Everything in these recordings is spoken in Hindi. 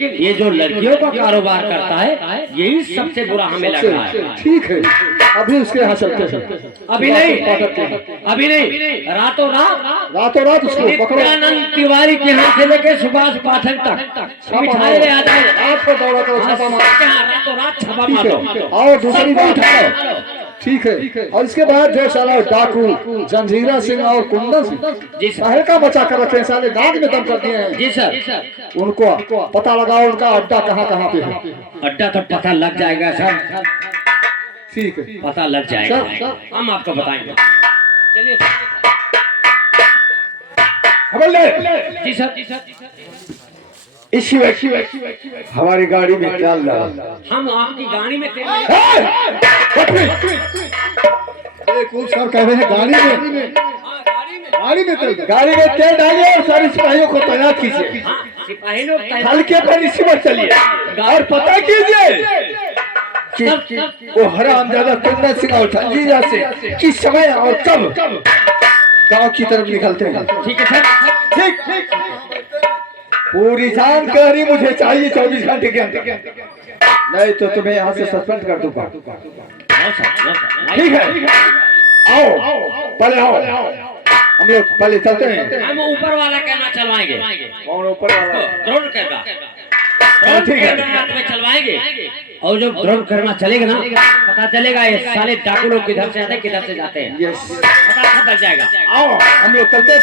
ये जो लड़कियों का कारोबार करता है यही सबसे बुरा हमें लग रहा है। ठीक है, अभी उसके यहाँ चलते हैं। अभी नहीं, रातों रात उसको नित्यानंद तिवारी के यहाँ से लेके सुभाष पाठक तक मिठाई ले आता है। रात को दौड़ा करो, छापा मारो, रातों रात छापा मारो। और दूसरी बात, ठीक है, और इसके बाद जो साला डाकू जंजीरा सिंह और कुंदन सिंह शहर का बचा कर रखे हैं, साले नाक में दम कर दिए हैं। जी सर, उनको पता लगाओ, उनका अड्डा कहाँ पे है। अड्डा तो पता लग जाएगा सर, ठीक है, पता लग जाएगा, हम आपको बताएंगे। चलिए जी सर, इसी हमारी गाड़ी में डाल डाला। हम आपकी गाड़ी में तेल खूब सर कह रहे हैं गाड़ी में तेल डालिए और सारे सिपाहियों को तैनात कीजिए। सिपाही लोग हल्के पर इसी पर चलिए और पता कीजिए कि वो हरामजादा कुंदन सिंह और जंजीरा से किस समय और कब गांव की तरफ निकलते हैं। ठीक है सर, ठीक, पूरी जानकारी मुझे चाहिए 24 घंटे के अंदर, नहीं तो तुम्हें यहाँ से सस्पेंड कर दूंगा। ठीक है, आओ पहले आओ, हम लोग पहले चलते हैं। हम ऊपर वाला कहना चलवाएंगे। कौन ऊपर वाला? ड्रोन करना, ठीक है, में चलवाएंगे। और जो ड्रोन करना चलेगा ना, पता चलेगा ये साले डाकू लोग किधर से आते हैं, किधर से जाते हैं। यस, पता चल जाएगा। आओ हम लोग चलते हैं।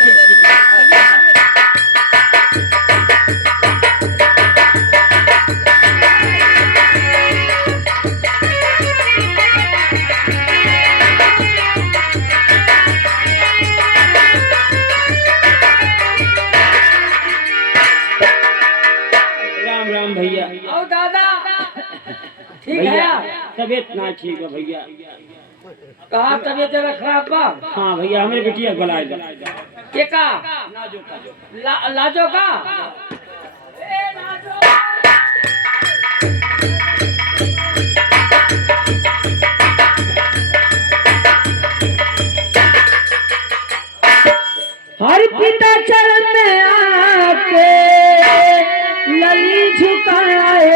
राम भैया। ओ दादा, ठीक भैया है? तबीयत ना ठीक है भैया। कहा तबीयत जरा खराब बा? हाँ भैया, हमारे बिटिया गलाए के का? लाजो का? ए लाजो! हर पिता चरण में आके लली झुकाए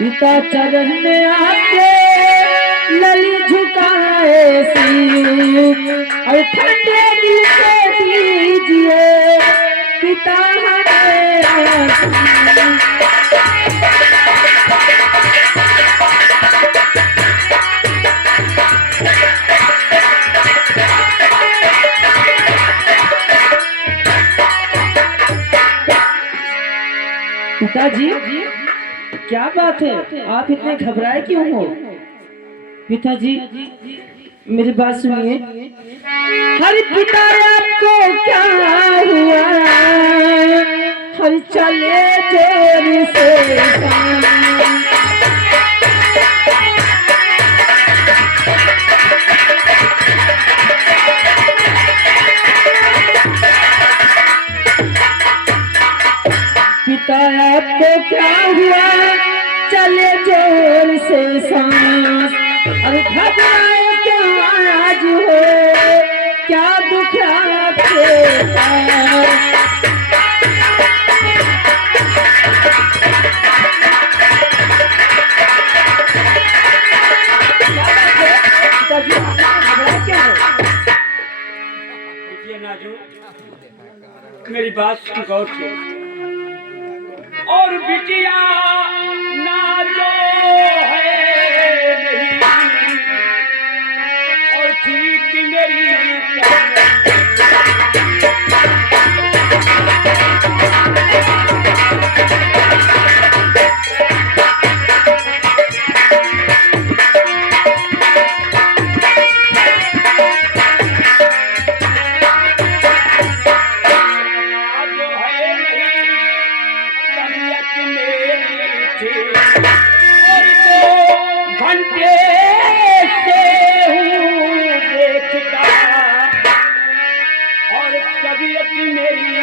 पिता चरण में आके लली झुकाए और ठंडे दिल से दीजिए पिता पिताजी, क्या बात है, आप इतने घबराए क्यों हो? पिताजी मेरी बात सुनिए। हर पिता आपको क्या हुआ, हर चले जोर से पिता आपको क्या हुआ, चले जोर से सांस, और घबराए क्या आज हो, क्या दुख आपके पास। मेरी बात की गौर से, और बिटिया ना जो है नहीं, और ठीक मेरी घंटे से हूँ देखता, और तबीयत मेरी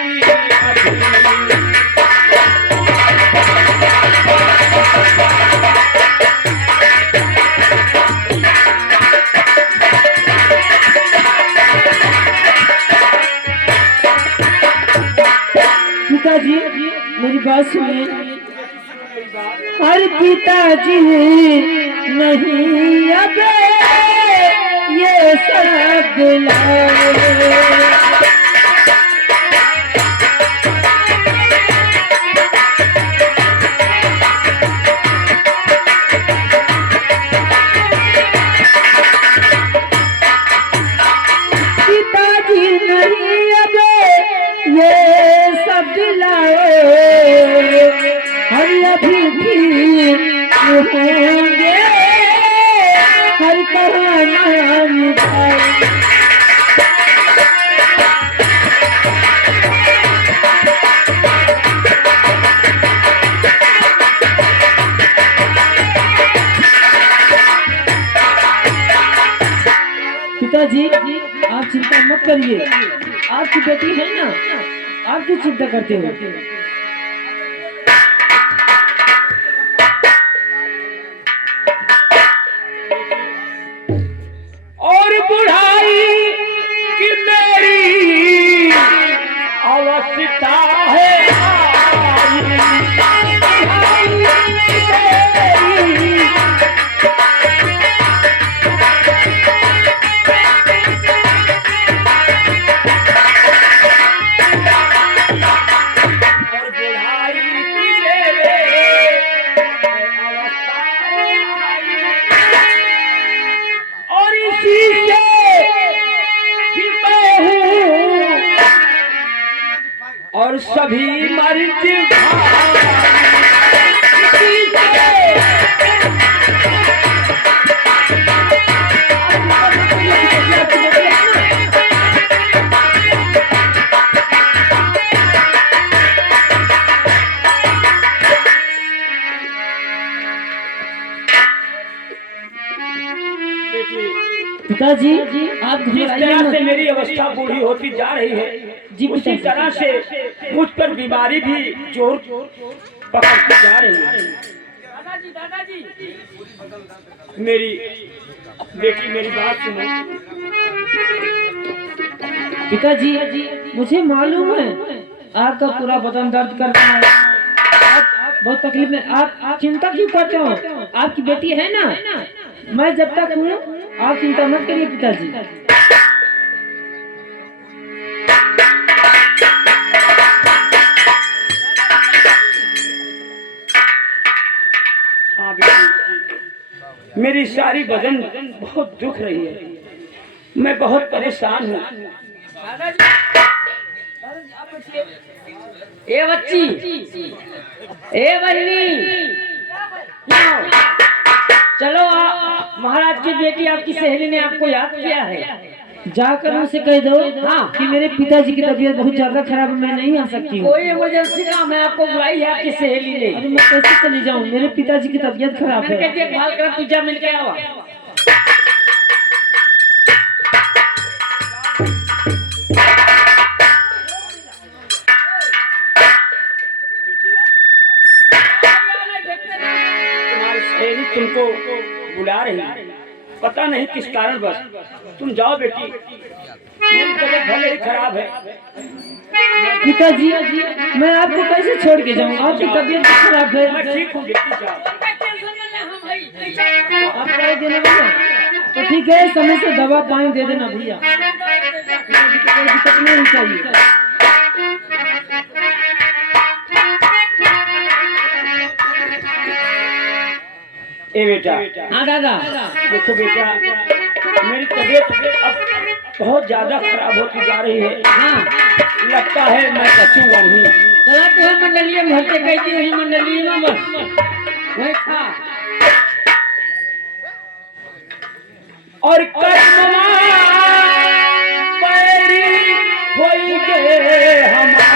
अभी हर पिताजी नहीं अब ये सब लाए। होंगे हर कहानी पिताजी आप चिंता मत करिए, आपकी बेटी है ना, आप क्यों चिंता करते हो? और बुढ़ाई की मेरी अवस्था है, और सभी मर्ज पिताजी आप जिस तरह से मेरी अवस्था बूढ़ी होती जा रही है जी, उसी तरह से मुझ पर बीमारी भी जोर पकड़ती जा रही है। दादाजी मेरी बेटी मेरी बात सुनो। पिताजी मुझे मालूम है आपका पूरा बदन दर्द करता है, आप बहुत तकलीफ में, आप चिंता क्यों करते हो? आपकी बेटी है ना, मैं जब तक हूँ, आप चिंता मत करिए पिताजी। हाँ बेटी, मेरी सारी बदन बहुत दुख रही है, मैं बहुत परेशान हूँ। ए बच्ची, ए बन्नी, चलो महाराज की बेटी आपकी सहेली ने आपको याद किया है, जाकर उनसे कह दो हाँ कि मेरे पिताजी की तबीयत बहुत ज्यादा खराब है, मैं नहीं आ सकती हूँ। कोई इमरजेंसी काम है, आपको बुलाई है आपकी सहेली ने। अरे मैं कैसे चली जाऊँ, मेरे पिताजी की तबीयत खराब है। मैंने देखभाल कर पूजा मिल के आवा। तुम्हारी सहेली तुमको बुला रही है, पता नहीं किस कारण, बस तुम जाओ बेटी, मेरी तबीयत भले ही खराब है। पिताजी मैं आपको कैसे छोड़ के जाऊँ, आपकी तबीयत खराब है। मैं ठीक हूँ बेटी, जाओ। आप दवाई देने वाले तो ठीक है, समय से दवा पानी दे देना भैया, कोई दिक्कत नहीं चाहिए। ए बेटा, हाँ दादा, देखो बेटा, मेरी तबीयत अब बहुत ज्यादा खराब होती जा रही है। हाँ लगता है मैं बचूंगा नहीं। चला तो है मंडलीय में भरते गई थी, वही मंडलीय में बस वही था। और कर्मवा पैरी होई गे हमार,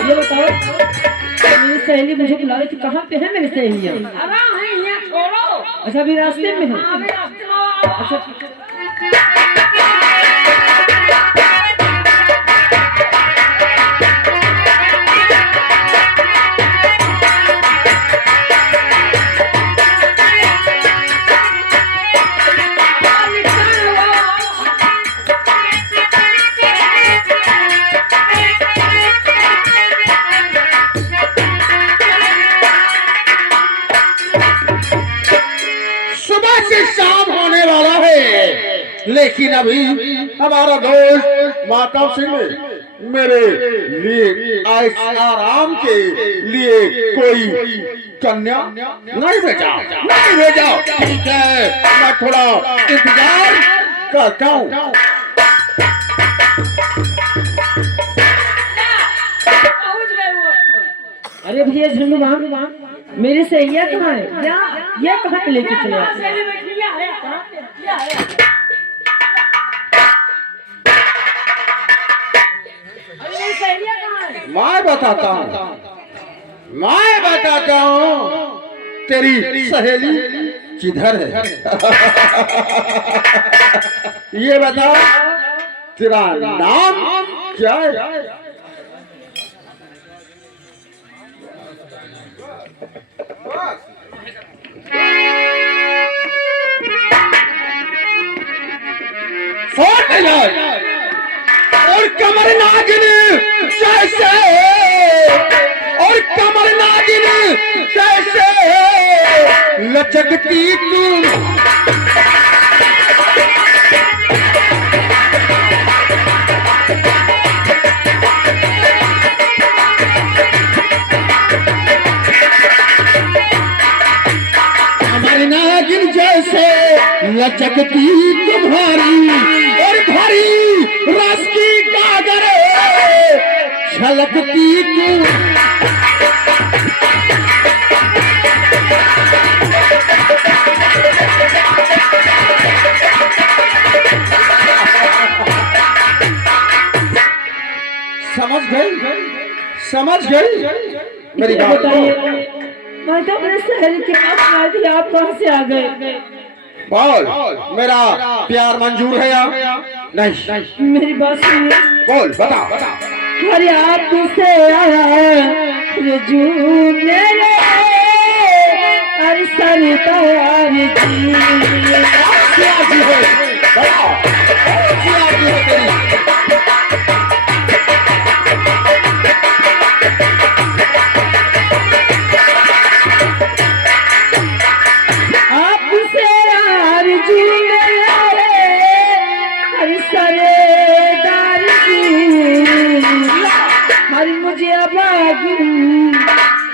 ये बताओ मेरी सहेली मुझे बुला रही थी, कहाँ पे है मेरी सहेली? अच्छा अभी रास्ते में है। अच्छा लेकिन अभी हमारा दोस्त माता सिंह ने मेरे लिए आराम के लिए कोई कन्या नहीं भेजा, नहीं भेजा। ठीक है, मैं थोड़ा इंतजार करता हूँ। अरे भैया झुन्नू मामा, मेरी सैया कहाँ है? या कहाँ पे लेके चले आते हैं? मैं बताता हूँ, मैं बताता हूँ तेरी सहेली किधर है। ये बता, तेरा नाम क्या है? और कमर नागिन जैसे, और कमर नागिन जैसे लचकती तू। कमर नागिन जैसे लचकती तुम्हारी, और भरी रस की गागर छलकती तू। समझ गई, समझ गई मेरी बात? बताइए, मैं तो अपने सहेली के पास आई थी, आप कहाँ से आ गए? बोल, मेरा प्यार मंजूर है या नहीं? मेरी बात सुनिए। बोल, बता। अरे आपसे आया रजू मेरे, अरे सरतार जी। क्या जी है? बता, क्या जी है तेरी? आपसे आरज़ू मेरे, अरे सरदार जी। अरे मुझे अबागिन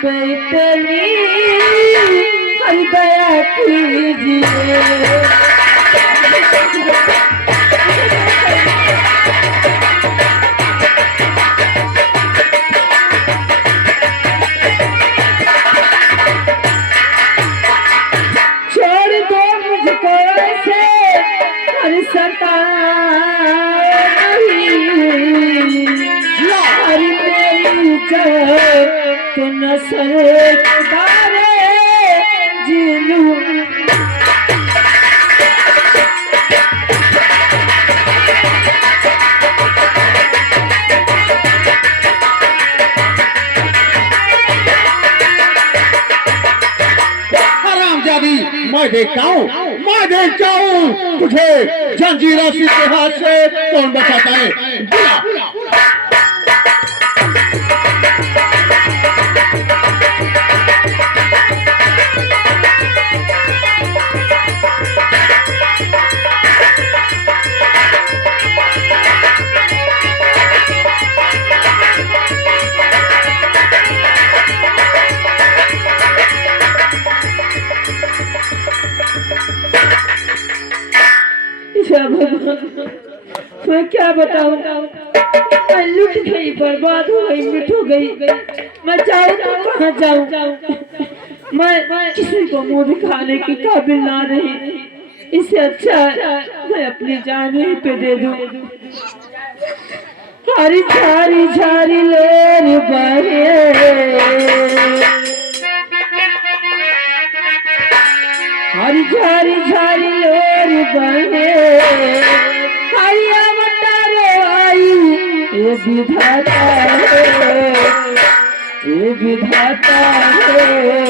पे इतनी अरे दया कीजिए। छोड़ दो मुझको ऐसे, अरे सताओ नहीं। अरे मेरी जात न सरदारे जिलूं। मैं देखता हूँ, मैं देखता हूँ तुझे जंजीरों से हाथ से कौन बचाता है। बुला। मैं क्या बताऊं, मैं लुट गई, बर्बाद हो गई, मिट हो गई। मैं चाहूं तो कहाँ जाऊं? मैं किसी को मुंह दिखाने की काबिल ना रही। इससे अच्छा मैं अपनी जान ही पे दे दूं। हरी झारी झारी लेर बहे, हरी झारी झारी लेर बहे। हरिया मटारे आई ये विधाता है, ये विधाता है।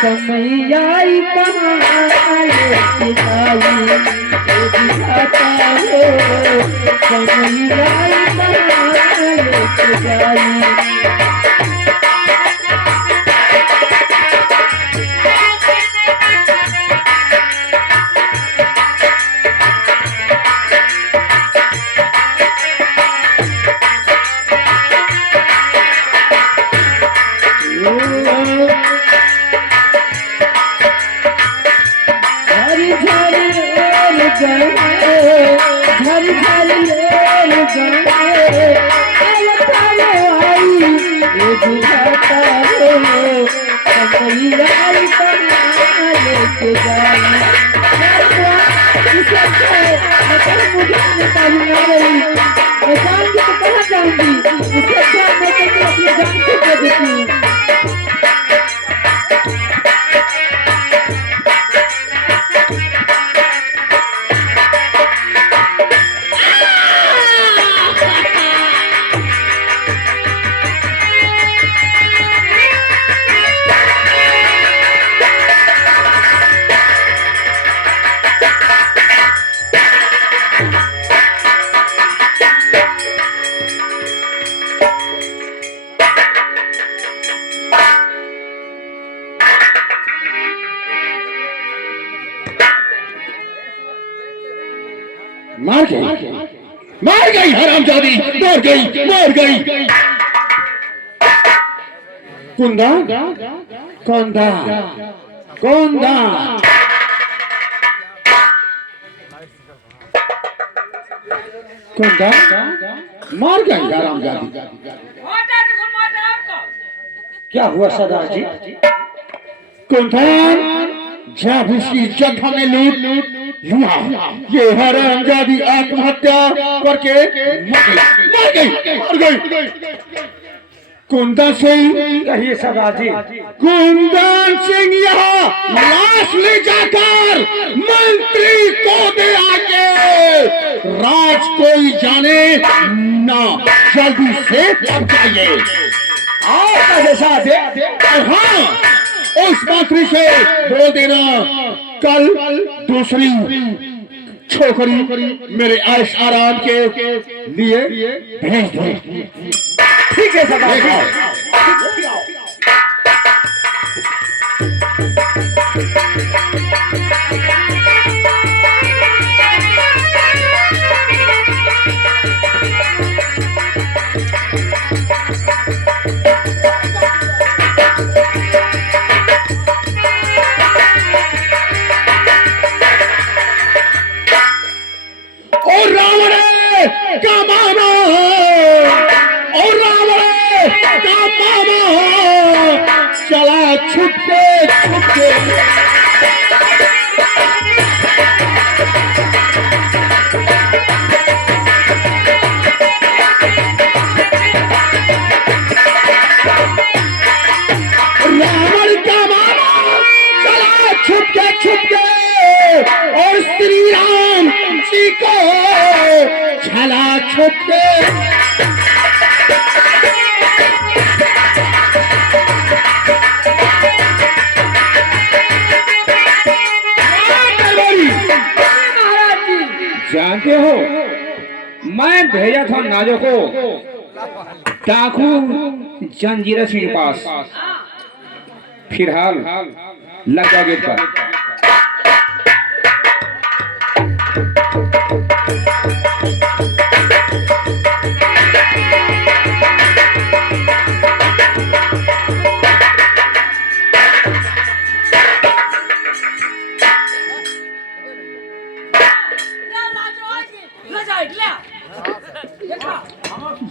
समय आई कहाँ लेके जाई, ये विधाता है। समय आई कहाँ लेके जाई। ये बुझाता हो कमरिया लेके जाई इसे मैं मुझे ताली ना रही मैं जाऊंगी तो कहाँ जाऊंगी इसे क्या मैं तो अपनी जान को दे देती हूँ। मार गई हरामजादी, मार गई। कुंदा कौंदा कौंदा कुंदा मार गई हरामजादी। क्या हुआ सरदार जी? कुंदन जब इसकी इज्जत हमने लूट लिया, ये हरामजादी आत्महत्या करके मर गई। कुंदन सिंह, कहिए सरदार जी। कुंदन सिंह यहाँ लाश ले जाकर मंत्री को दे आके, राज कोई जाने ना, जल्दी से पहुंचाइए। आपका जैसा दे हाँ, उस मंत्री से बोल देना कल दूसरी छोकरी मेरे ऐश आराम के लिए भेज दे। ठीक है सरदार जी। चला छुपके रावण का मामा चला छुपके और श्री राम जी को चला छुपके। जानते हो, मैं भेजा था नाजो को डाकू जंजीरा सिंह के पास, फिलहाल लग जाओ गेट पर।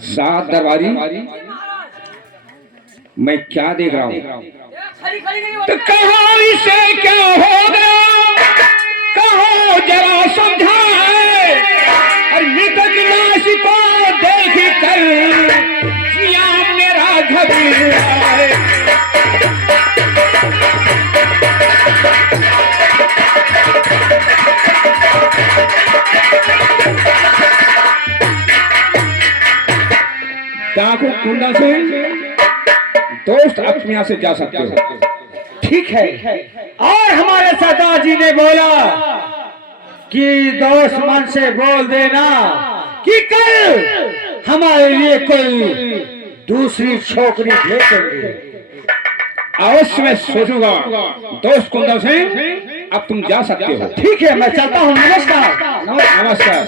सात दरबारी, मैं क्या देख रहा हूँ? तो कहो इसे क्या हो गया, कहो जरा समझाए। और मृतक लाश को देख कर जिया मेरा घबराए। डाकू कुंदन सिंह, दोस्त अपने यहाँ से जा सकते हो। ठीक है। और हमारे सरदार जी ने बोला कि दोस्त मन से बोल देना कि कल हमारे लिए कोई दूसरी छोकरी भेजेंगे। अवश्य मैं सोचूंगा। दोस्त कुंदन सिंह, अब तुम जा सकते हो। ठीक है, मैं चलता हूँ। नमस्कार। नमस्कार।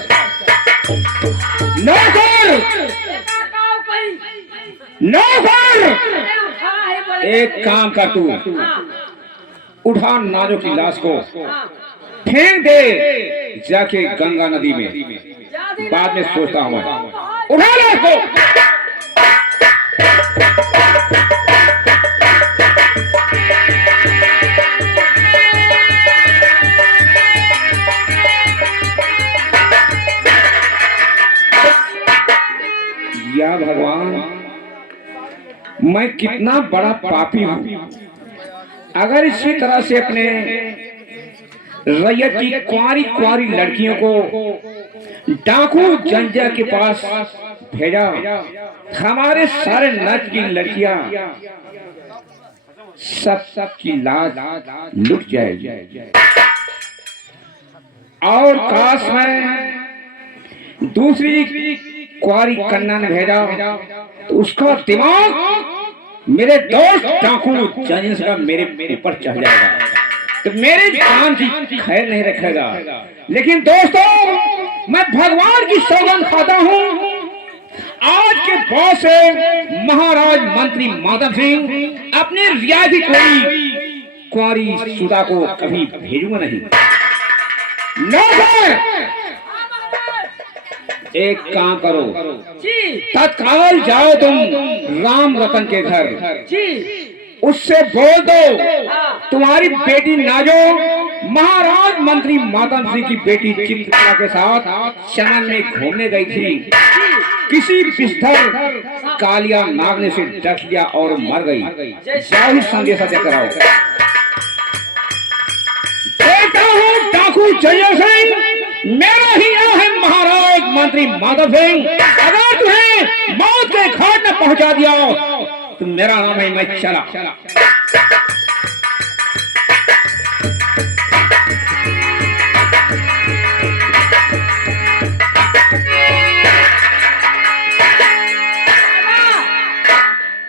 नौकर, एक काम कर, तू उठा नाजो की लाश को, फेंक दे जाके गंगा नदी में। बाद में सोचता हूँ मैं। उठा लाश को। मैं कितना बड़ा पापी हूँ। अगर इसी तरह से अपने रैयत की कुंवारी कुंवारी लड़कियों को डाकू जंजा के पास भेजा, हमारे सारे नच की लड़कियां सब की लाज लुट जाएगी। और काश मैं दूसरी कुंवारी कन्या ने भेजा तो उसका दिमाग मेरे दोस्त डाकू जंजा का मेरे ऊपर चढ़ जाएगा, तो मेरे जान की खैर नहीं रखेगा। लेकिन दोस्तों, मैं भगवान की सौगंध खाता हूँ, आज के बाद से महाराज मंत्री माधव सिंह अपने रियायती कोई कुंवारी सुधा को कभी भेजूंगा नहीं। एक काम करो, तत्काल जाओ तुम राम रतन के घर, उससे बोल दो तुम्हारी बेटी नाजो महाराज मंत्री माधव सिंह की बेटी चित्रकला के साथ चमन में घूमने गई थी। किसी बिस्तर कालिया नाग ने से डस लिया और मर गई। जाओ ही संदेशा देकर आओ। देखता हूँ डाकू जय सिंह, मेरा ही है महाराज मंत्री माधव सिंह। अगर तुम्हें मौत के घाट में पहुंचा दिया तो मेरा नाम है मैं चला।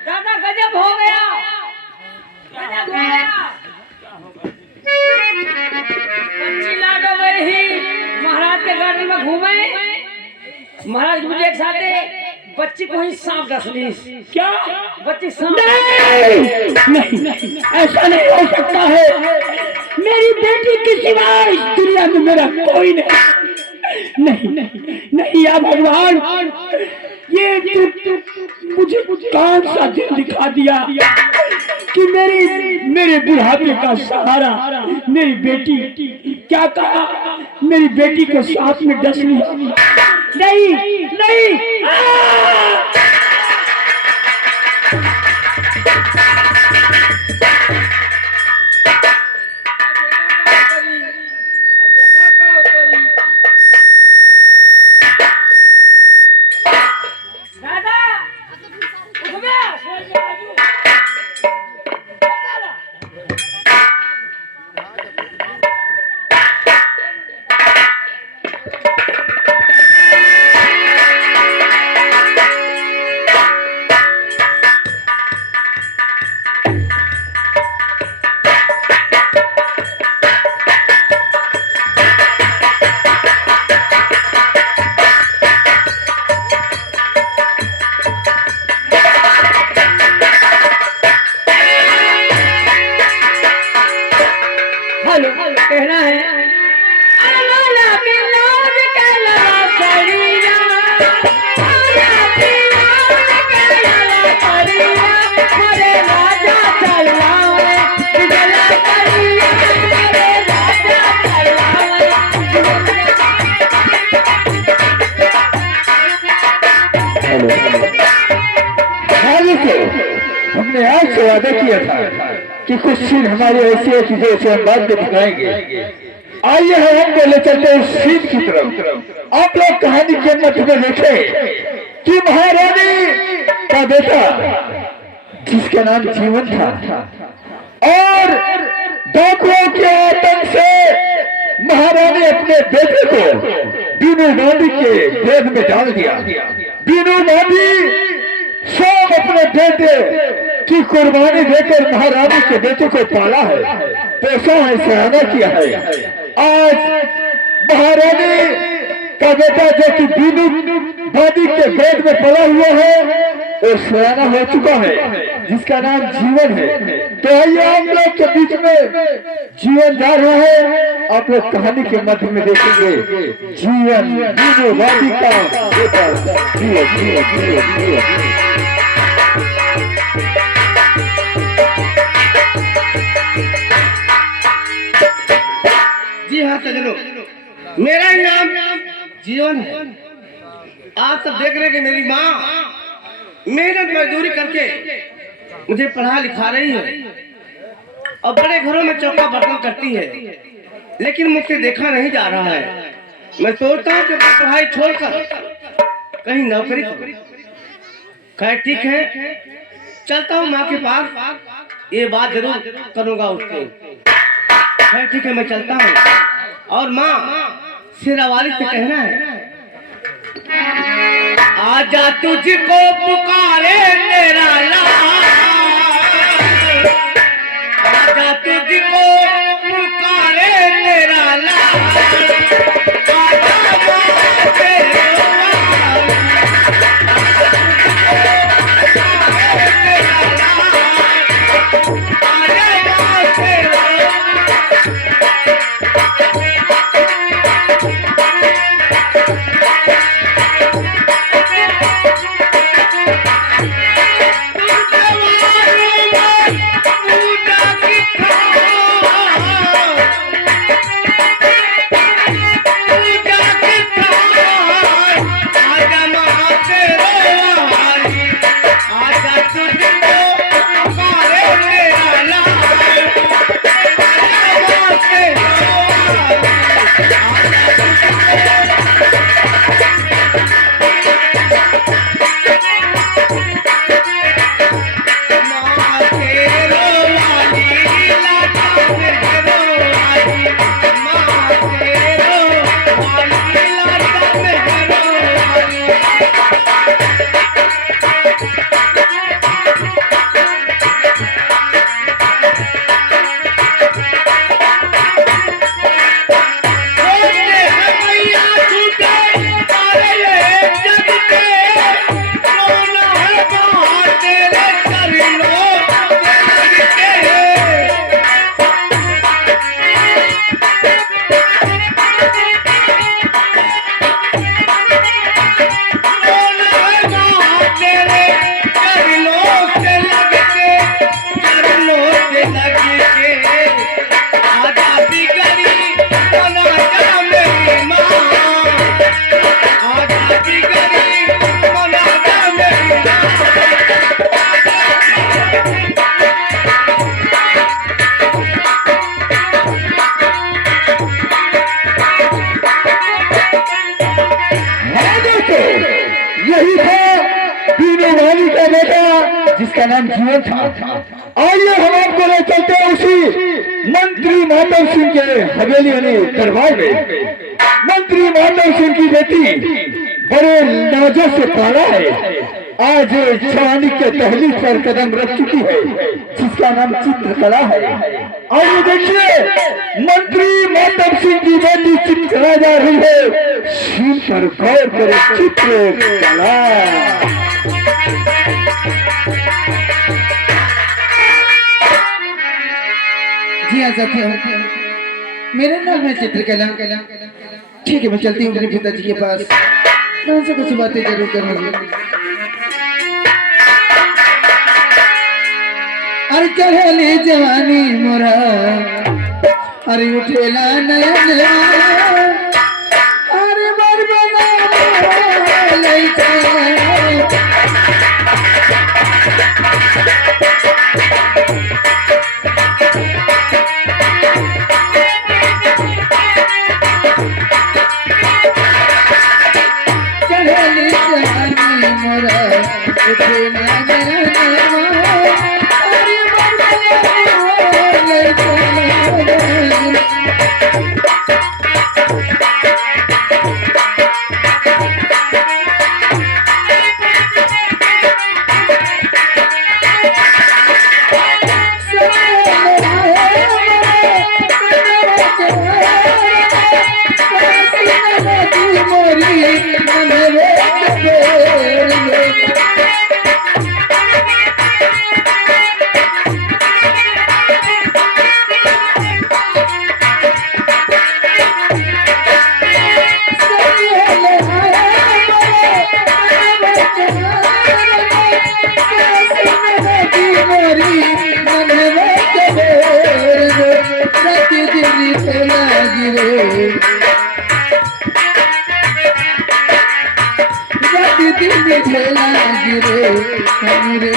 दादा गजब हो गया, गजब हो गया। 25 लाख गए ही महाराज के गार्डन में घूमे। महाराज मुझे एक साथ बच्ची को ही सांप डस ली। क्या बच्ची सांप? नहीं, ऐसा नहीं हो सकता है। मेरी बेटी की सिवा इस दुनिया में मेरा कोई नहीं या भगवान, ये मुझे कौन सा दिन दिखा दिया कि मेरे बुढ़ापे का सहारा मेरी बेटी। क्या कहा? मेरी बेटी को सांप में डस लिया। नहीं। कहना है हमने आज से वादा किया था कि कुछ सीन हमारे ऐसे है कि जैसे हम बाद में दिखाएंगे। आइए हम बोले चलते उस सीन की तरफ। आप लोग कहानी के मध्य में देखे कि महारानी का बेटा जिसका नाम जीवन था और डाकुओं के आतंक से महारानी अपने बेटे को बीनू बांधी के जेल में डाल दिया। बीनू बांधी सब अपने बेटे की कुर्बानी देकर महारानी के बेटे को पाला है, पैसा है, सहायता किया है। आज महारानी का बेटा जो कि बीनू बांधी के बेट में पड़ा हुआ है वो सयाना हो चुका है, जिसका नाम जीवन है। तो आइए आप लोग के बीच में जीवन जा रहा है। आप लोग कहानी के मध्य में देखेंगे जीवन बीनू बांधी का बेटा। जीवन जीवन जीवन जीवन जी हाँ सजनों, मेरा नाम जीवन है। आप सब देख रहे हैं कि मेरी माँ मेहनत मजदूरी करके मुझे पढ़ा लिखा रही है और बड़े घरों में चौका बर्तन करती है, लेकिन मुझसे देखा नहीं जा रहा है। मैं सोचता हूँ कि अपनी पढ़ाई छोड़कर कहीं नौकरी करूं। खैर ठीक है, चलता हूँ माँ के पास, ये बात जरूर करूंगा उससे। खैर ठीक है, मैं चलता हूँ। और माँ शेरावाली से कहना है, आजा तुझको पुकारे तेरा लाल, आजा तुझको पुकारे तेरा लाल, आजा माँ तेरे लाल, तेरा लाल, आजा माँ तेरे जिसका नाम जीवन था। आइए हम आपको ले चलते हैं उसी मंत्री माधव सिंह के हवेली यानी दरबार में। मंत्री माधव सिंह की बेटी बड़े नाजों से पाला है, आज जवानी के पहली पर कदम रख चुकी है, जिसका नाम चित्रकला है। आइए देखिए मंत्री माधव सिंह की बेटी चित्रकला जा रही है, शील पर गौर करे चित्रकला। जी हाँ साथियों, मेरा नाम है चित्रकला। ठीक है, मैं चलती हूँ अपने पिताजी के पास, मैं उनसे कुछ बातें जरूर करूँगी। अरे चढ़ले जवानी मोरा, अरे उठेला नया, अरे बरबना गिरे हमरे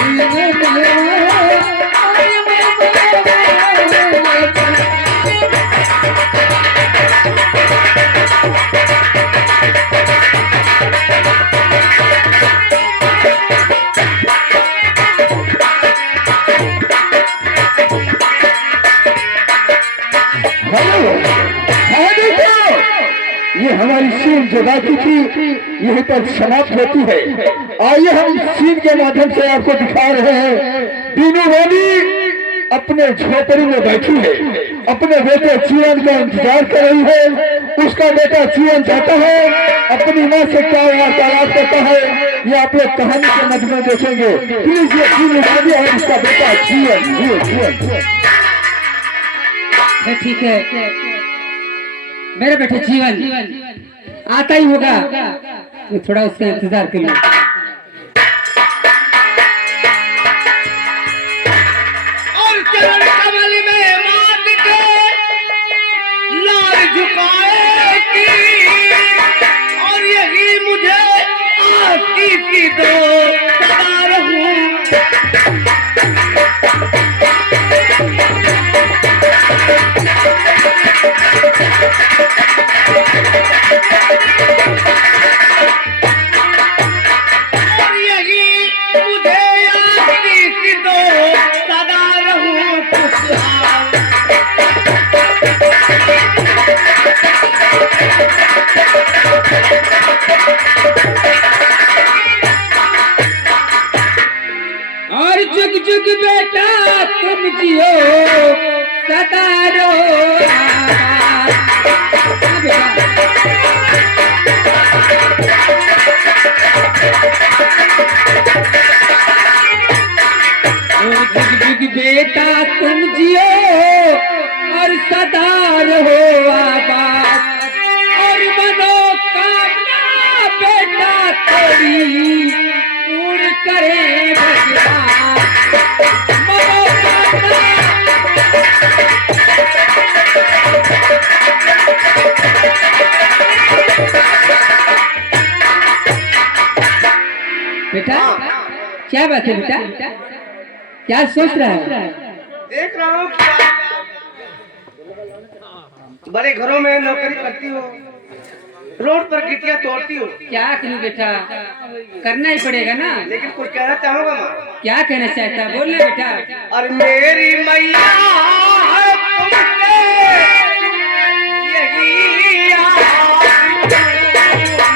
यहीं पर समाप्त होती है। आइए हम सीन के माध्यम से आपको दिखा रहे हैं, बीनू रानी अपने झोपड़ी में बैठी है, अपने बेटे चीरन का इंतजार कर रही है। उसका बेटा चीरन जाता है, अपनी माँ से क्या वार्तालाप करता है, ये आप लोग कहानी के मध्य में देखेंगे। प्लीज ये बीनू रानी और उसका बेटा चीरन। ठीक है, मेरा बेटा जीवन आता ही होगा, मैं थोड़ा उसका इंतजार कर लूं। और चरण कमल में माथ के लाल झुकाएगी, और यही मुझे आकी की दो सदा रहूं। और यही मुझे आकी की दो सदा रहूं खुशहाल। और जुग जुग बेटा तुम जियो सदा रहो। और जुग जुग बेटा तुम जियो और सदा रहो आबाद। और मनोकामना बेटा तेरी पूर्ण करे भगवान। मनोकामना बेटा, क्या बात है बेटा, क्या सोच रहा है? देख रहा हूँ बड़े घरों में नौकरी करती हो, रोड पर गिट्टियाँ तोड़ती हो, क्या करूं बेटा, करना ही पड़ेगा ना। लेकिन कुछ कहना चाहूंगा माँ। क्या कहना चाहता है, बोल ले बेटा। और मेरी मैया है तुमसे यही आस, मेरी मैया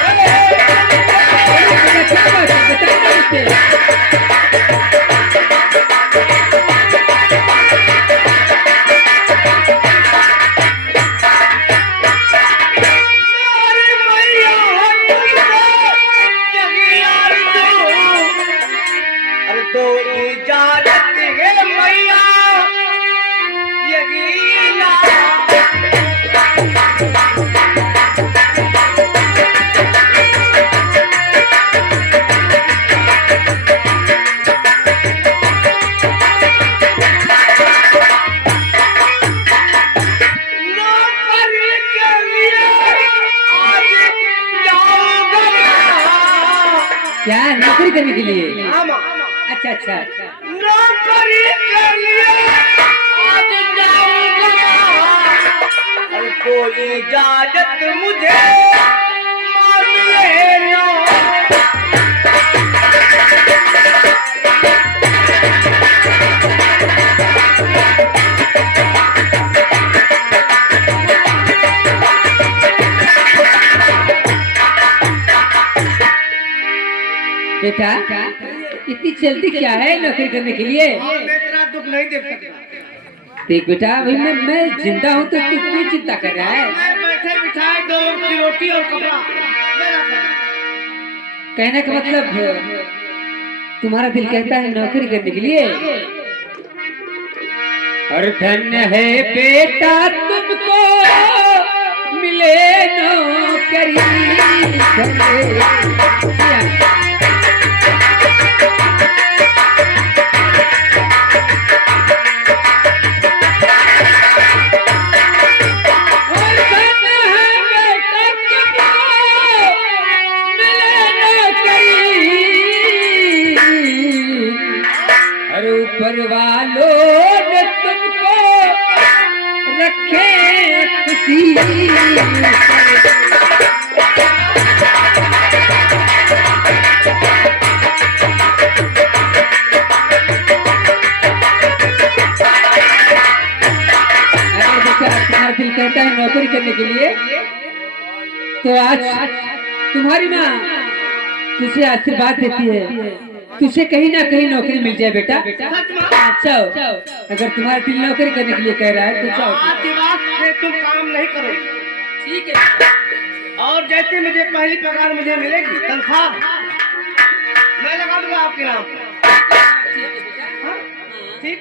है। क्या बात है, बताइए मुझसे। मेरी मैया है तुमसे यही आरज़ू। अरे दो इजाजत है मैया यही लाज। नौकरी के लिए आज जाऊंगा। क्या नौकरी करने के लिए? हाँ माँ। अच्छा अच्छा, नौकरी के लिए आज जाऊंगा। अरे कोई इजाजत मुझे मान लेना। बेटा इतनी जल्दी क्या है नौकरी करने के लिए? मैं तेरा दुख नहीं देख सकता। देख बेटा, अभी मैं जिंदा हूँ तो तू क्यों चिंता कर रहा है? मैं बैठे बिठाए 2 वक्त की रोटी और कपड़ा मेरा करना। कहने का मतलब तुम्हारा दिल कहता है नौकरी करने के लिए। और धन्य है बेटा तुमको मिले नौकरी। और धन्य है बेटा तुमको मिले नौकरी। और ऊपर वालों ने तुमको रखे खुशी। अगर बेटा तुम्हारा दिल कहता है नौकरी करने के लिए तो आज तुम्हारी माँ तुझे आशीर्वाद देती है, तुझे कहीं ना कहीं नौकरी मिल जाए बेटा। अच्छा अगर तुम्हारा दिल नौकरी करने के लिए कह रहा है तो जाओ। से तुम काम नहीं करो, ठीक है। और जैसे मुझे पहली पगार मुझे मिलेगी तनख्वाह मैं लगा दूंगा आपके नाम पर। हाँ? ठीक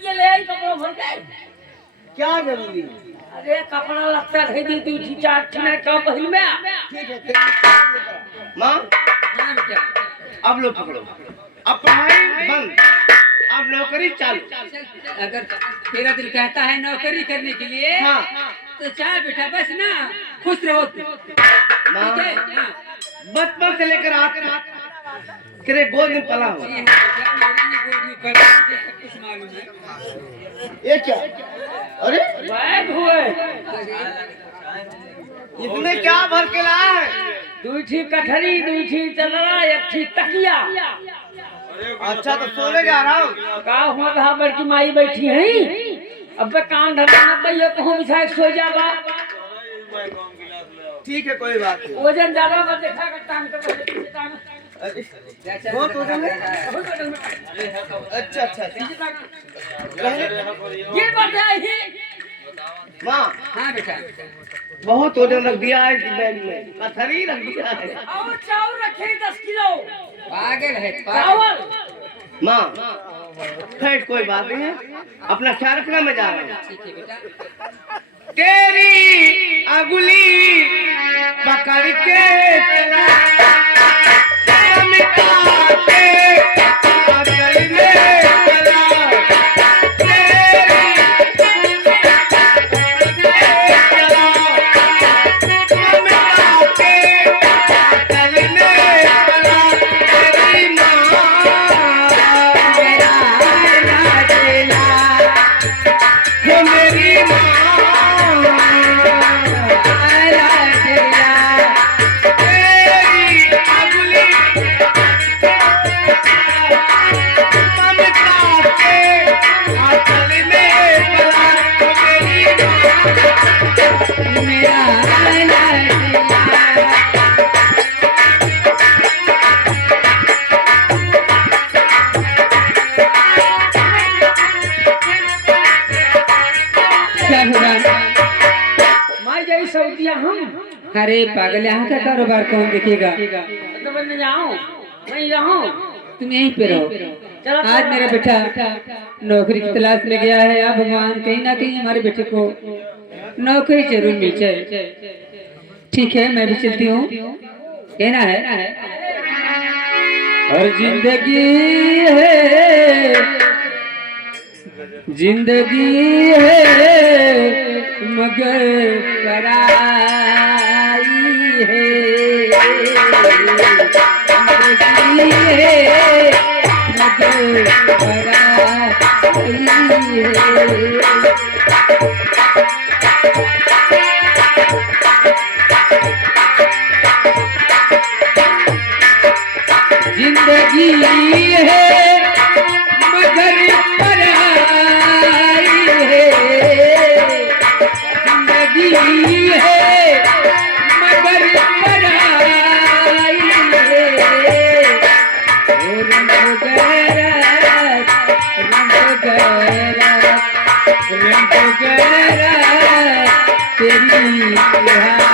ले आई कपड़ा भर के। क्या जरूरी है? अरे कपड़ा लगता है दी तू चीचा अच्छा का पहल में। ठीक है माँ, अब लो पकड़ो, अब पढ़ाई बंद, अब नौकरी चालू। अगर तेरा दिल कहता है नौकरी करने के लिए हाँ तो चाहे बेटा बस ना खुश रहो तुम। माँ, ठीक है? हाँ। बचपन से लेकर आज तक तेरे गोद में पला हुआ। ये क्या? अरे बैग हुए इसमें क्या भर के लाया है? दूठी कठरी दूठी चलरा एक थी तकिया। अच्छा तो सोने जा रहा हूँ। का हुआ कहा बड़की माई बैठी है, अब कान धरना पहिए कहूँ बिछा के सो जावा। ठीक है कोई बात नहीं। वजन ज्यादा मत देखा कर टांग कर पीछे टांग। बहुत वजन है? बहुत वजन है। अच्छा अच्छा पीछे टांग। ये बात है माँ, हाँ बेटा। बहुत वजन रख दिया है इस बैग में, पत्थरी रख दिया है। और चावल रखे 10 किलो। पागल है चावल। माँ खैर कोई बात नहीं है, अपना ख्याल रखना, मैं जा रहा हूँ। ठीक है बेटा। तेरी अंगुली पकड़ के मिटा के पागल में चला। तेरी चला मिटा के पागल में चला। तेरी माँ मेरी माँ अरे पागल यहाँ का कारोबार कौन देखेगा? तो मैं जाऊँ वहीं रहूँ, तुम यहीं पे रहो। आज मेरा बेटा नौकरी की तलाश में गया है, अब भगवान कहीं ना कहीं हमारे बेटे को नौकरी जरूर मिल जाए। ठीक है मैं भी चलती हूँ, कहना है हर जिंदगी है जिंदगी है मगर पराई है। जिंदगी है मगर पराई है। जिंदगी है मगर पराई है। जिंदगी है मगर पराई है। ओ रंग गैरत रंग गैरत रंग गैरत तेरी रिहाई है।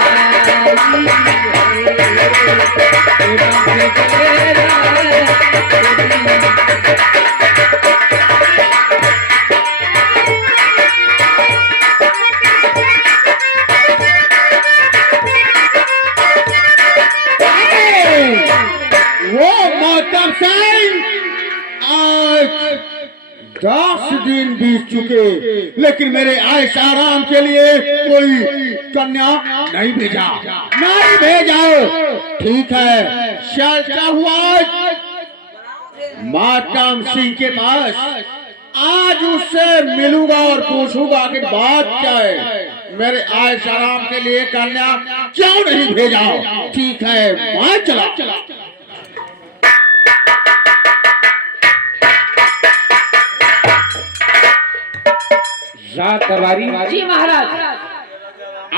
वो मोहतरम साईं, आज 10 दिन बीत चुके लेकिन मेरे आयश आराम के लिए कोई कन्या नहीं भेजा। ठीक है, चलता हुआ मातम सिंह के पास, आज उससे मिलूंगा और पूछूंगा कि बात क्या है। मेरे आयश आराम के लिए कन्या क्यों नहीं भेजा? ठीक है वहां चला। तबारी जी महाराज।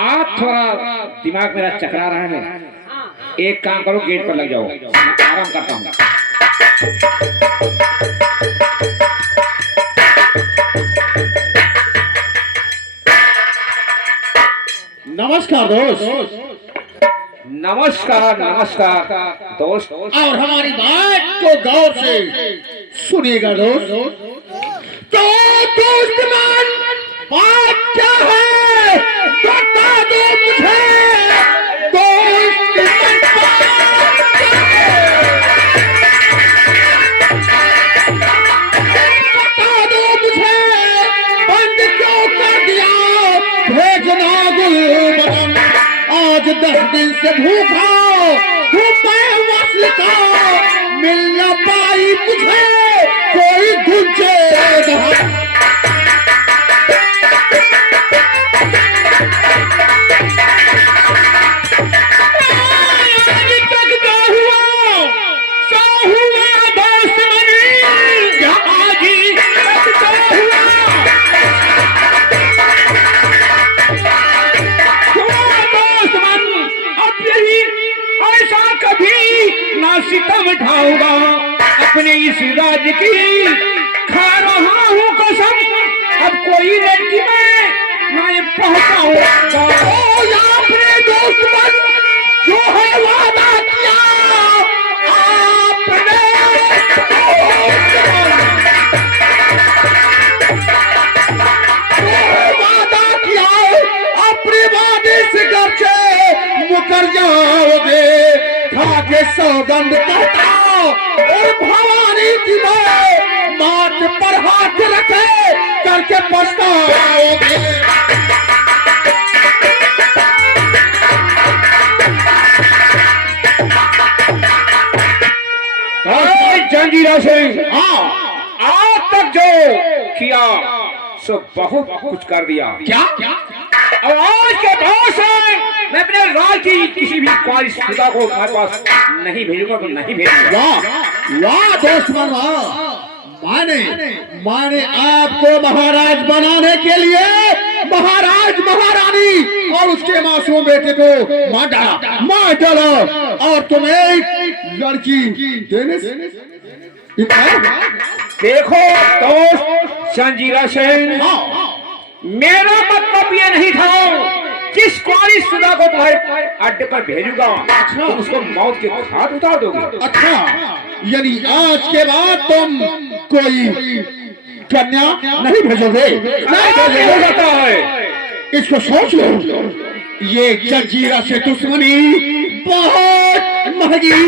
आज थोड़ा दिमाग मेरा चकरा रहा है। एक काम करो, गेट पर लग जाओ, आराम करता हूँ। नमस्कार दोस्त। नमस्कार नमस्कार दोस्त। और हमारी बात को गौर से सुनिएगा दोस्त। तो दोस्त मान बात क्या है बता दो मुझे। दोस्त मान बात क्या है? बता दो मुझे। बंद क्यों कर दिया भेजना गुलबदन। आज 10 दिन से भूखा हूँ मैं वसल का। मिल न पाई मुझे कोई गुंजे सितम ढाऊंगा अपने इस राज की, खा रहा हूँ कसम। अब कोई लड़की में मैं पहुंचाऊंगा। अपने दोस्त बन जो है वादा किया आपने। वादा किया अपने वादे से करके मुकर जाओगे। खाके सौगंध कहता और भवानी की मैं माथ पर हाथ रखे करके पछताओगे। जंजीरा सिंह, आज तक जो किया सो बहुत कुछ कर दिया। क्या और आज के बाद से मैं अपने राज की किसी भी ख्वाहिशुदा को हमारे पास नहीं भेजूंगा तो नहीं भेजूंगा। वाह वाह दोस्त मन वाह। माने आपको महाराज बनाने के लिए महाराज महारानी और उसके मासूम बेटे को मार डाला और तुम्हें एक लड़की देने से देखो दोस्त जंजीरा सिंह, मेरा मतलब ये नहीं था जिस ख्वाहिशुदा को तुम्हारे अड्डे पर भेजूंगा तो उसको मौत के घाट उतार दोगे। अच्छा, यानी आज के बाद तुम कोई कन्या नहीं भेजोगे? नहीं हो जाता है। इसको सोच लो, ये जंजीरा से दुश्मनी बहुत महंगी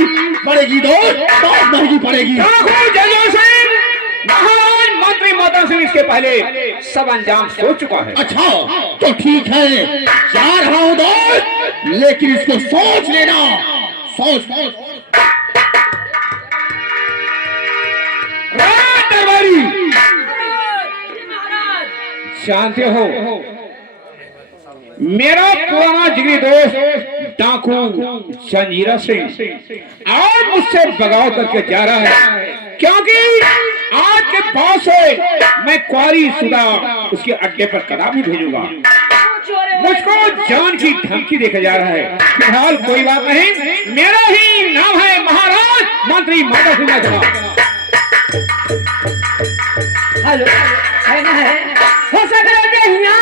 पड़ेगी दोस्त, बहुत महंगी पड़ेगी। महाराज मंत्री माता सिंह इसके पहले सब अंजाम सोच चुका है। अच्छा तो ठीक है, जा रहा हूँ दोस्त, लेकिन इसको सोच लेना। सोच जानते हो मेरा पुराना जिगरी दोस्त डाकू जंजीरा सिंह आज मुझसे बगावत करके जा रहा है, क्योंकि आज के बाद से मैं कुंवारी सुधा उसके अड्डे पर कदम नहीं भेजूंगा। मुझको जान की धमकी देके जा रहा है। फिलहाल कोई बात नहीं, मेरा ही नाम है महाराज मंत्री माता सिंह। हेलो है ना है हो सकता देहिया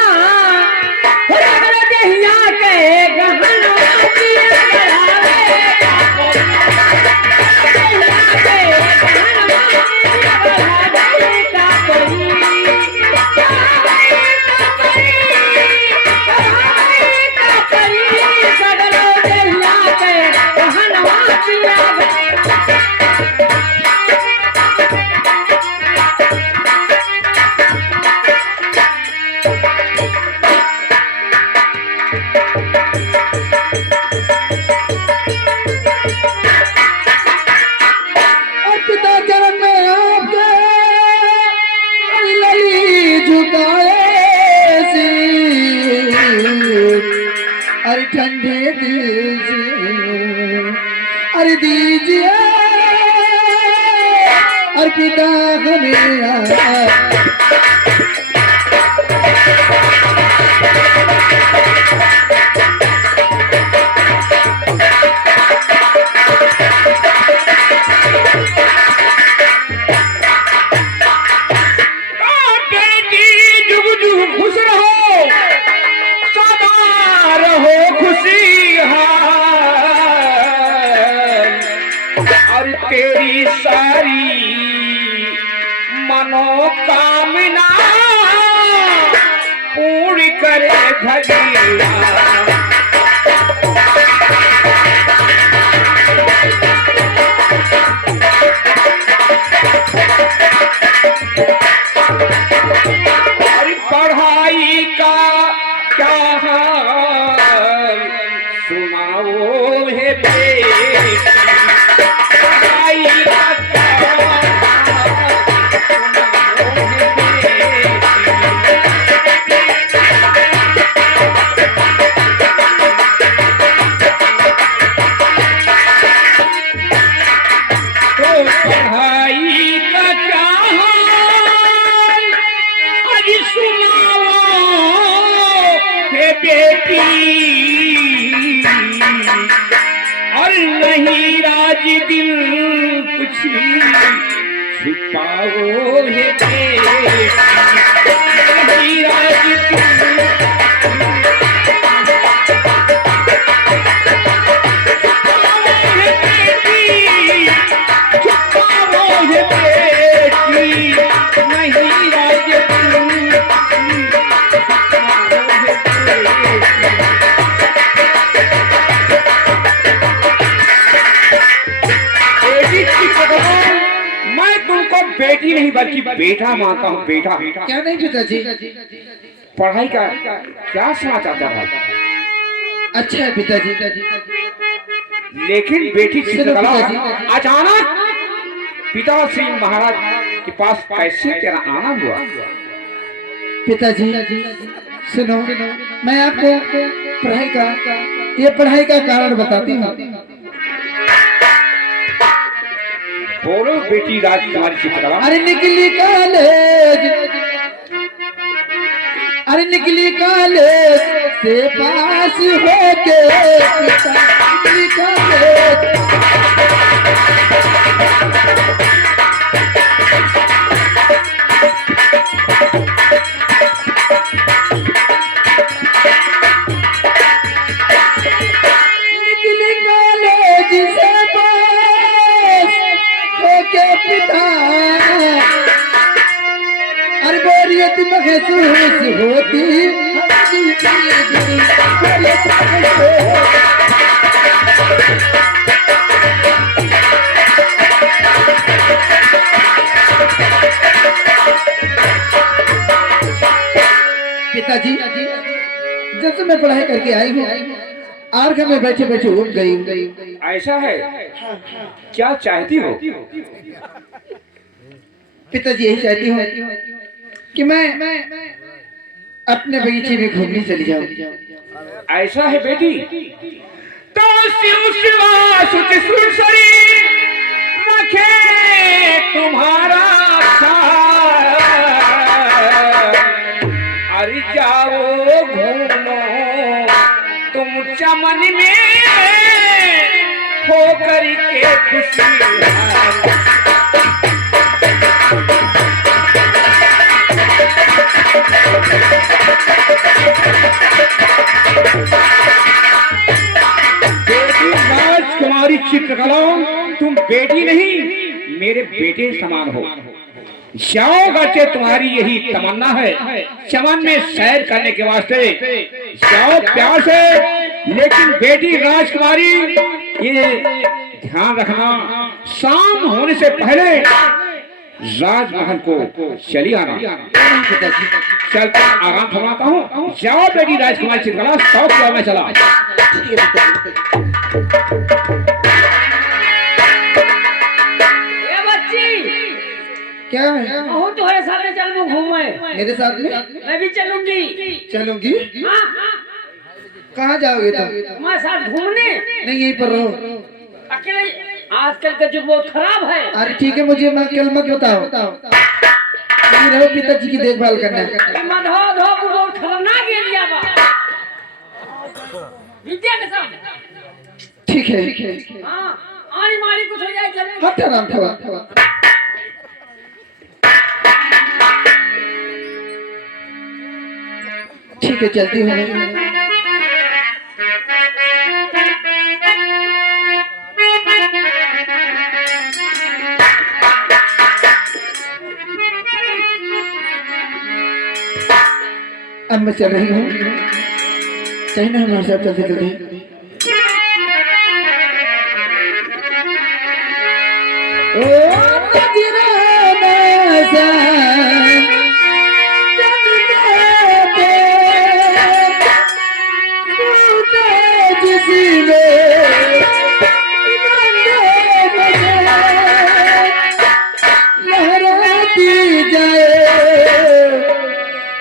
हो सकता देहिया के गहना पिया गया ठंडे दिल से अरे दीजिए अर्पिता हमें और तेरी सारी मनोकामना पूर्ण करे भगिया। और पढ़ाई का क्या हाल सुनाओ है बेटी, पढ़ाई का क्या हाल सुनाओ है बेटी। तो पढ़ाई का क्या हाल अज सुनाओ है बेटी, और नहीं राज दिल कुछ छुपाओ है बेटी, नहीं राज दिल बेटी नहीं बल्कि बेटा मानता हूँ, बेटा। क्या नहीं पिताजी? पढ़ाई का क्या समाचार था? अच्छा है पिताजी। लेकिन बेटी चित्रकला पिताजी। अचानक पिता श्री महाराज के पास कैसे तेरा आना हुआ? पिताजी सुनो, मैं आपको पढ़ाई का कारण बताती हूँ। बोलो बेटी राजकुमारी चित्रकला। अरे निकली कॉलेज से पास होके निकली कॉलेज। निकली कॉलेज से पास होके पिता, अरे बोरियत महसूस होती पिताजी। जब से मैं पढ़ाई करके आई हूँ, आर्घ में बैठे बैठे उठ गई। ऐसा है, क्या चाहती हो? पिताजी यही चाहती हूँ कि मैं अपने बगीचे में घूमने चली जाऊँ। ऐसा है बेटी, तो शिव शिवा सुच सुरसरी रखे तुम्हारा ख्याल। अरे जाओ घूमो तुम चमन में होकर के खुशी। राजकुमारी चित्रकला, तुम बेटी नहीं मेरे बेटे समान हो। जाओ बच्चे, तुम्हारी यही तमन्ना है चमन में सैर करने के वास्ते, जाओ प्यार से। लेकिन बेटी राजकुमारी, ये ध्यान रखना, शाम होने से पहले राजमहल को चली आना। चलता आराम फरमाता हूँ। जाओ बेटी राजकुमारी चित्रकला, 100 किलो में चला। क्या है? तुम्हारे साथ में चल घूमे। मेरे साथ में? मैं भी चलूंगी। चलूंगी? हाँ। कहाँ जाओगे तुम? मैं साथ घूमने। नहीं, यहीं पर रहो। अकेले आजकल का युग बहुत खराब है। अरे ठीक है, मुझे कल मत बताओ। यहीं रहो, पिताजी की देखभाल करना है। बहुत खतरनाक एरिया बा। विद्या के साथ। ठीक है। हाँ, आनी मारी कुछ हो जाए चले। हट आराम थवा। ठीक है, चलती हूँ। अब मैं चल रही हूँ, कहीं ना हमारे साथ चलते चलते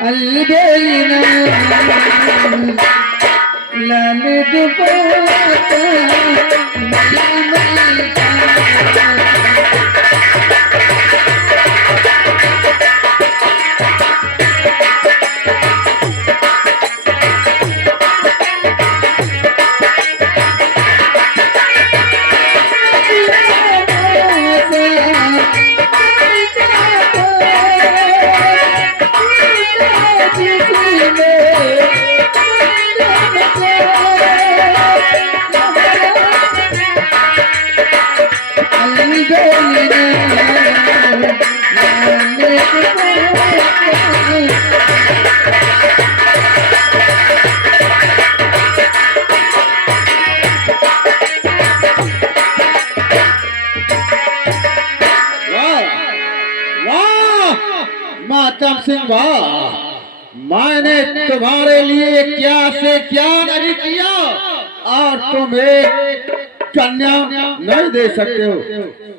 अलबेना लाल दुपट्टा मातम सिंह वाह, मैंने तुम्हारे लिए क्या से क्या नहीं किया और तुम एक कन्या नहीं दे सकते हो।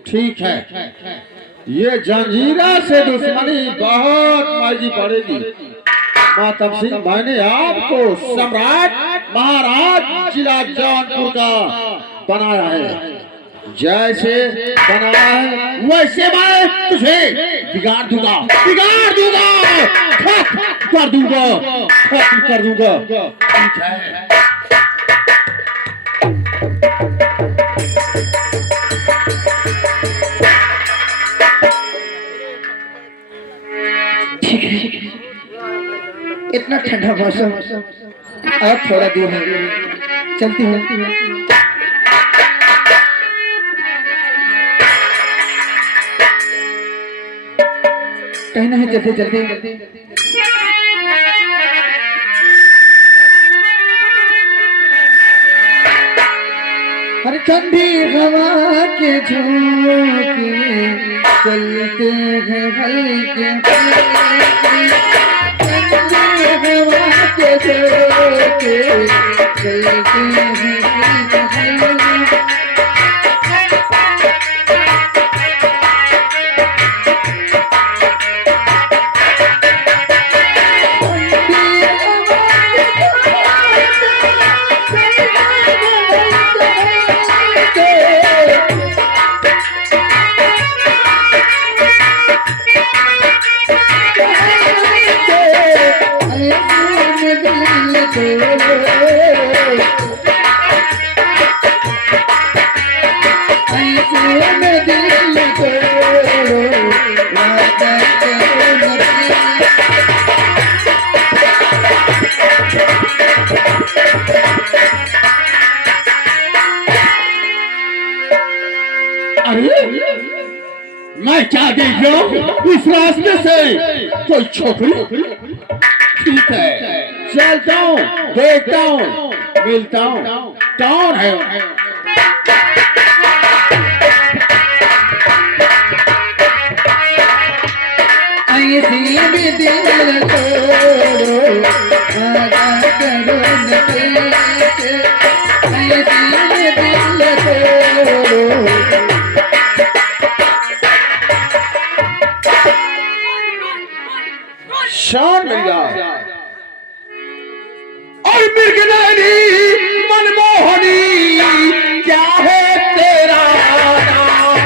ठीक है, ये जंजीरा से दुश्मनी बहुत महंगी पड़ेगी। मातम सिंह, मैंने आपको सम्राट महाराज जिला जौनपुर का बनाया है। जैसे बनाया है वैसे मैं तुझे बिगाड़ दूंगा, बिगाड़ दूंगा, खत्म कर दूंगा, खत्म कर दूंगा। ठीक है, ठीक है। इतना ठंडा मौसम, अब थोड़ा दूर है, चलती हूँ। कहीं नहीं चलते चलते हर ठंडी हवा के झोंके चलते हैं हल्के, ठंडी हवा के झोंके चलते हैं हल्के। मैं क्या देख रहा हूँ इस रास्ते से? कोई छोकरी? ठीक है, चलता हूँ, देखता हूँ, मिलता हूँ। कौन है? ऐसी भी दिल तोड़ो, आजा करो न ऐसी भी दिल तोड़ो। शान मिला और मृगनयनी मनमोहनी, क्या है तेरा नाम?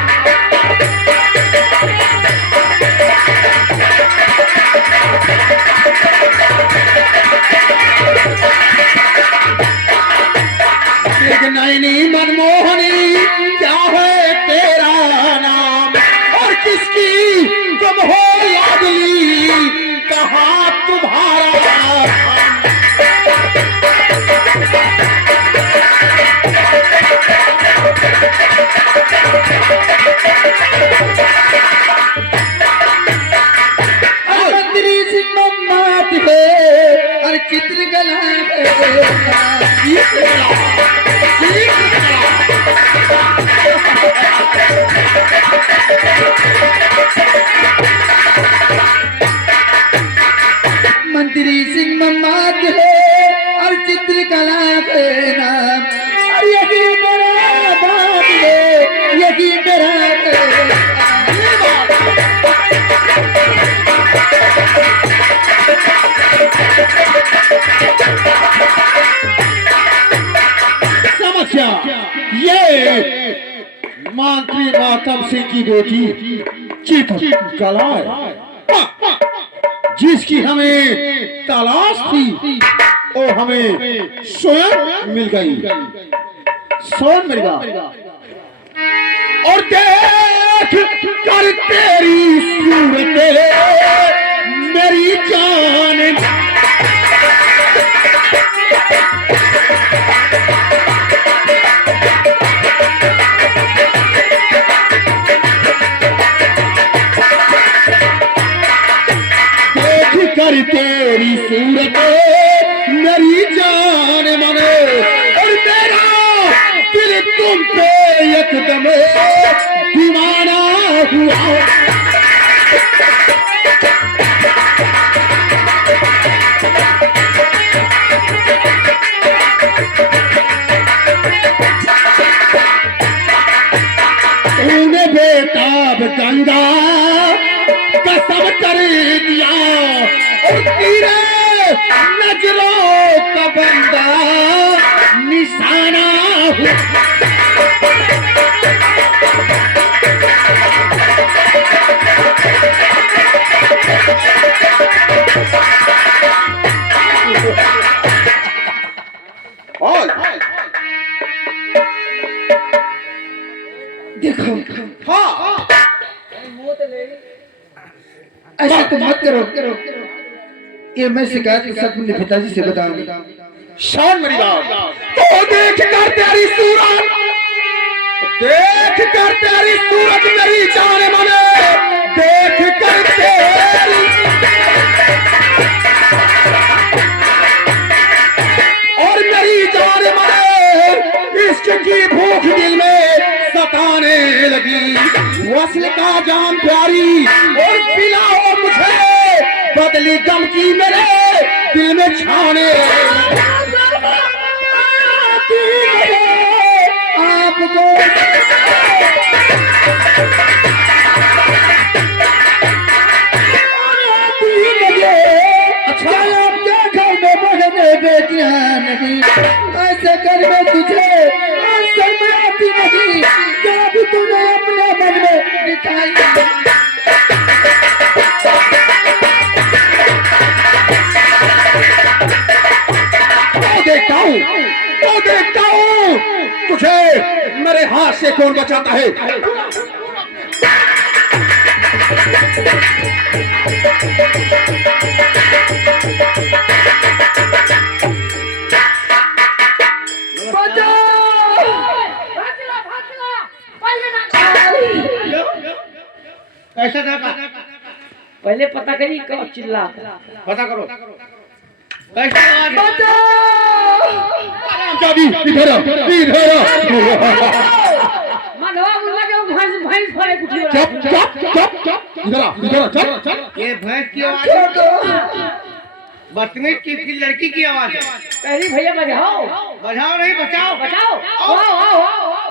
मृगनयनी मनमोहनी, क्या है तेरा नाम? और किसकी तुम हो लाडली, कहाँ तुम्हारा? मंत्री सिंह मात है आदम सिंह की बेटी चित्रकला जिसकी हमें तलाश थी वो हमें स्वयं मिल गई। सुन मेरी बात और देख कर तेरी सूरत मेरी जान देख कर तेरी सूरत मेरी जान मने और मेरा दिल तुम पे एकदम दीवाना हुआ। तूने बेताब गंगा कसम कर दिया और तेरे नजरों का बंदा निशाना हुआ। देखो हाँ ऐसा तो मत करो, ये मैं शिकायत के साथ अपने पिताजी से बताऊंगा। शान मेरी बात तो देख कर तेरी सूरत मेरी जान मने देख कर तेरी और मेरी जान मने इश्क की भूख दिल में सताने लगी। वस्ल का जाम प्यारी और पिलाओ मुझे बदली गम की मेरे दिल में छाने आपको अच्छा आपके घर में बहने बेटियां नहीं, ऐसे कर में तुझे शर्म आती नहीं क्या भी तूने अपने मन में दिखाई। देखता हूँ तुझे मेरे हाथ से कौन बचाता है। कैसा था पहले पता करिए कब चिल्ला पता करो कैसा इधर माधवा मुल्ला के भैंस भैंस फड़े कुछ इधर ये भैंस की आवाज है बदतमीज की लड़की की आवाज है। पहली भैया बजाओ बजाओ नहीं बचाओ बचाओ आओ आओ आओ आओ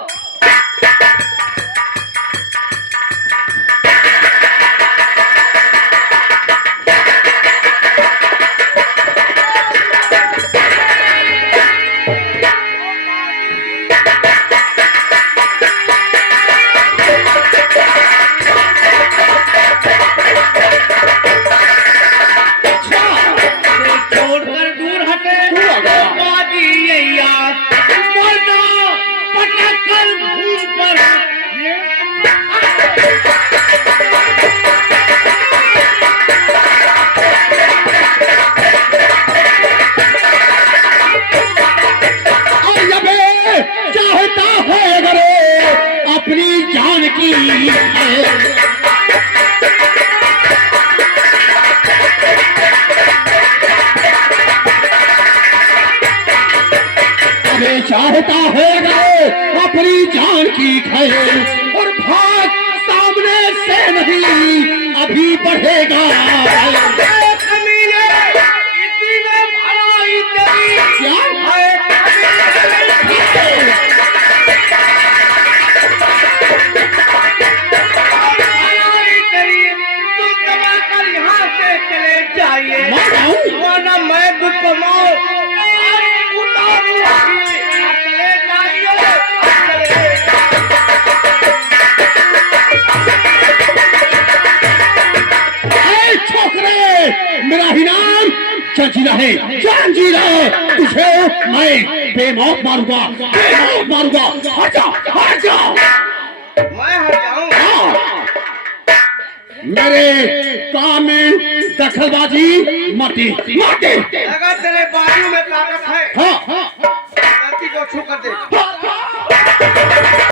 छोड़कर दूर हटे वादी ये याद वरना पटक कर भूल पर चाहता है अगर अपनी जान की चाहता है अगर अपनी जान की खैर और भाग सामने से नहीं अभी बढ़ेगा। इसी में भलाई तेरी क्या भलाई तेरी तू दबा कर यहाँ से चले जाइए वरना मैं तुझ को मार उतारूंगी। चले जाइए जी रहे, जान जी रहे, तुझे मैं बेमौत मारूंगा, बेमौत मारूंगा। हट जा, हट जा। मैं हट जाऊं? हाँ। मेरे काम में दखलबाजी मत दे, मत दे। अगर तेरे बाजू में ताकत है हाँ